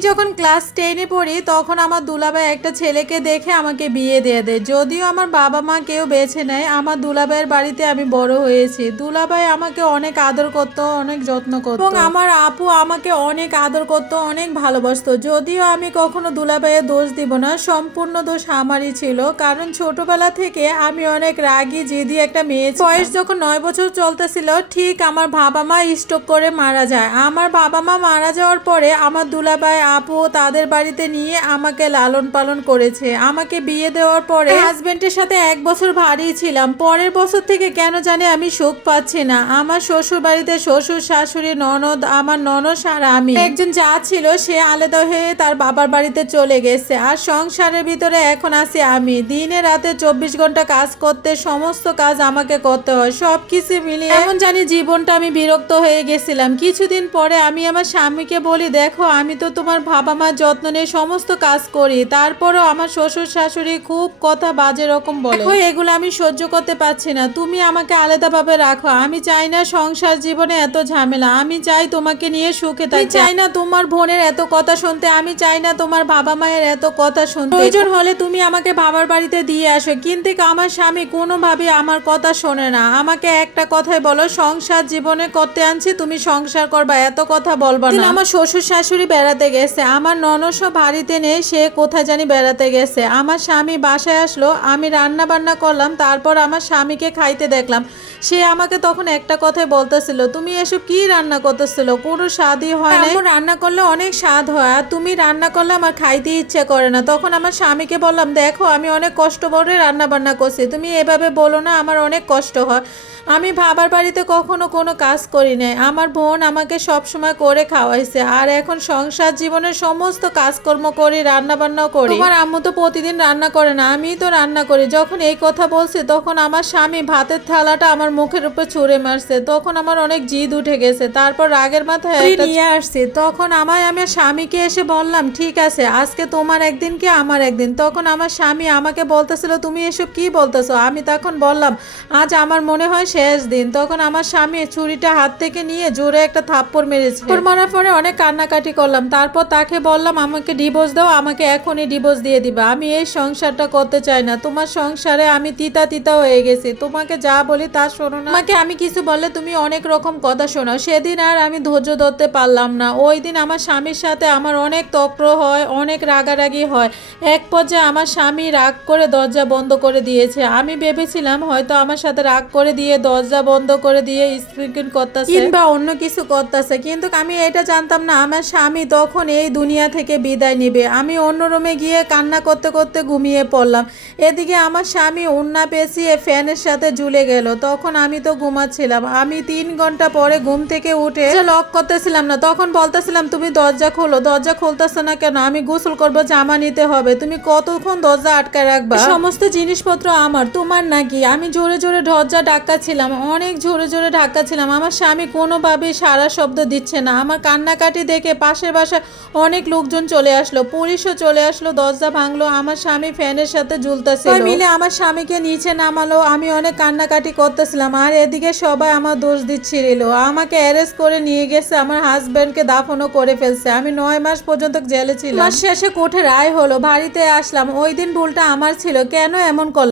যখন ক্লাস টেনে পড়ি, তখন আমার দুলাভাই একটা ছেলেকে দেখে আমাকে বিয়ে দিয়ে দেয়। যদিও আমার বাবা মা কেউ বেছে নেয়, আমার দুলাভাইয়ের বাড়িতে আমি বড় হয়েছি। দুলাভাই আমাকে অনেক আদর করতো, অনেক যত্ন করতো। এবং আমার আপু আমাকে অনেক আদর করতো, অনেক ভালোবাসতো। যদিও আমি কখনো দুলাভাইয়ের দোষ দিব না, সম্পূর্ণ দোষ আমারই ছিল। কারণ ছোটবেলা থেকে আমি অনেক রাগী, জিদি একটা মেয়ে। বয়স যখন নয় বছর চলতেছিল, ঠিক আমার বাবা মা স্ট্রোক করে মারা যায়। আমার বাবা মা মারা যাওয়ার পরে আমার দুলাভাই আপু তাদের বাড়িতে নিয়ে আমাকে লালন পালন করেছে। আমাকে বিয়ে দেওয়ার পরে হাজবেন্ডের সাথে এক বছর ভারী ছিলাম। পরের বছর থেকে কেন জানি আমি সুখ পাচ্ছি না। আমার শ্বশুর বাড়িতে শ্বশুর, শাশুড়ি, ননদ, আমার ননদ আর আমি। একজন যা ছিল সে আলাদা হয়ে তার বাবার বাড়িতে চলে গেছে। আর সংসারের ভিতরে এখন আছি আমি। দিনে রাতে চব্বিশ ঘণ্টা কাজ করতে সমস্ত কাজ আমাকে করতে হয়। সব কিছু মিলিয়ে এমন জানি জীবনটা আমি বিরক্ত হয়ে গেছিলাম। কিছুদিন পরে আমি আমার স্বামীকে বলি, দেখো, আমি তো তোমার বাবা মার যত্ন নিয়ে সমস্ত কাজ করি। তারপরও আমার শ্বশুর শাশুড়ি খুব কথা বাজে রকম বলে। এগুলো আমি সহ্য করতে পারছি না। তুমি আমাকে আলাদাভাবে রাখো। আমি চাই না সংসার জীবনে এত ঝামেলা। আমি চাই তোমাকে নিয়ে সুখে থাকি। চাই না তোমার বোনের এত কথা শুনতে। আমি চাই না তোমার বাবা মায়ের এত কথা শুনতে। প্রয়োজন হলে তুমি আমাকে বাবার বাড়িতে দিয়ে আসো। কিন্তু আমার স্বামী কোনোভাবে আমার কথা শোনে না। আমাকে একটা কথাই বলো, সংসার জীবনে করতে আনছি, তুমি সংসার করবা। এত কথা বলবা না। আমার শ্বশুর শাশুড়ি বেড়াতে গেছে আমার ননস বাড়িতে নেই, সে কোথায় জানি বেড়াতে গেছে। আমার স্বামী বাসায় আসলো, আমি রান্না বান্না করলাম, তারপর আমার স্বামীকে খাইতে দেখলাম। সে আমাকে তখন একটা কথাই বলতেছিল, তুমি এসব কি রান্না করতেছিল? কোনো স্বাদই হয় না রান্না করলে অনেক স্বাদ হয়, আর তুমি রান্না করলে আমার খাইতে ইচ্ছে করে না। তখন আমার স্বামীকে বললাম, দেখো, আমি অনেক কষ্ট করে রান্না বান্না করছি, তুমি এভাবে বলো না, আমার অনেক কষ্ট হয়। আমি বাবার বাড়িতে কখনো কোনো কাজ করি নাই। আমার বোন আমাকে সব সময় করে খাওয়াইছে, আর এখন সংসার জীবনের সমস্ত কাজকর্ম করি রান্না বান্নাও করি। তোমার আম্মু তো প্রতিদিন রান্না করে না আমি তো রান্না করি। যখন এই কথা বলছি তখন আমার স্বামী ভাতের থালাটা আমার মুখের উপর ছুঁড়ে মারছে। তখন আমার অনেক জিদ উঠে গেছে। তারপর রাগের মাথায় একটা নিয়ে আসছে। তখন আমার আমার স্বামীকে এসে বললাম ঠিক আছে আজকে তোমার একদিন কি আমার একদিন? তখন আমার স্বামী আমাকে বলতেছিল তুমি এসব কি বলতেছো? আমি তখন বললাম আজ আমার মনে হয় শেষ দিন। তখন আমার স্বামী ছুরিটা হাত থেকে নিয়ে জোরে একটা থাপ্পড় মেরেছে। থাপ্পড় মারার পরে অনেক কান্নাকাটি করলাম। তারপর তাকে বললাম, আমাকে ডিভোর্স দাও, আমাকে এখনই ডিভোর্স দিয়ে দিবা। আমি এই সংসারটা করতে চাই না। তোমার সংসারে আমি তিতা তিতা হয়ে গেছি। তোমাকে যা বলি তা শোনো না। আমাকে আমি কিছু বললে তুমি অনেক রকম কথা শোনাও সেদিন আর আমি ধৈর্য ধরতে পারলাম না। ওই দিন আমার স্বামীর সাথে আমার অনেক তক্র হয়, অনেক রাগারাগি হয়। এক পর্যায়ে আমার স্বামী রাগ করে দরজা বন্ধ করে দিয়েছে। আমি ভেবেছিলাম হয়তো আমার সাথে রাগ করে দিয়ে দরজা বন্ধ করে দিয়ে স্পিকিং করতেছে। কিংবা অন্য কিছু করতেছে। কিন্তু আমি এটা জানতাম না, আমার স্বামী তখন এই দুনিয়া থেকে বিদায় নিবে। আমি অন্য রুমে গিয়ে কান্না করতে করতে ঘুমিয়ে পড়লাম। এদিকে আমার স্বামী উন্না পেঁচিয়ে ফ্যানের সাথে ঝুলে গেল। তখন আমি তো ঘুমাচ্ছিলাম। আমি তিন ঘণ্টা পরে ঘুম থেকে উঠে লক করতেছিলাম না। তখন বলতেছিলাম, তুমি দরজা খোলো। দরজা খুলতেছে না কেন? আমি গোসল করব, জামা নিতে হবে। তুমি কতক্ষণ দরজা আটকায় রাখবা? সমস্ত জিনিসপত্র আমার। তোমার নাকি? আমি জোরে জোরে দরজা ডাকাচ্ছিলাম অনেক জোরে জোরে ঢাকাচ্ছিলাম। আমার স্বামী কোনোভাবেই সারা শব্দ দিচ্ছে না। আমার কান্নাকাটি দেখে পাশের বাসায় অনেক লোকজন চলে আসলো পুলিশও চলে আসলো দরজা ভাঙলো আমার স্বামী ফ্যানের সাথে ঝুলতেছিল। মিলে আমার স্বামীকে নিচে নামালো আমি অনেক কান্নাকাটি করতেছিলাম আর এদিকে সবাই আমার দোষ দিচ্ছিল। আমাকে অ্যারেস্ট করে নিয়ে গেছে আমার হাজবেন্ডকে দাফনও করে ফেলছে আমি নয় মাস পর্যন্ত জেলে ছিলাম। মাস শেষে কোর্টে রায় হলো বাড়িতে আসলাম ওই দিন ভুলটা আমার ছিল কেন এমন করলাম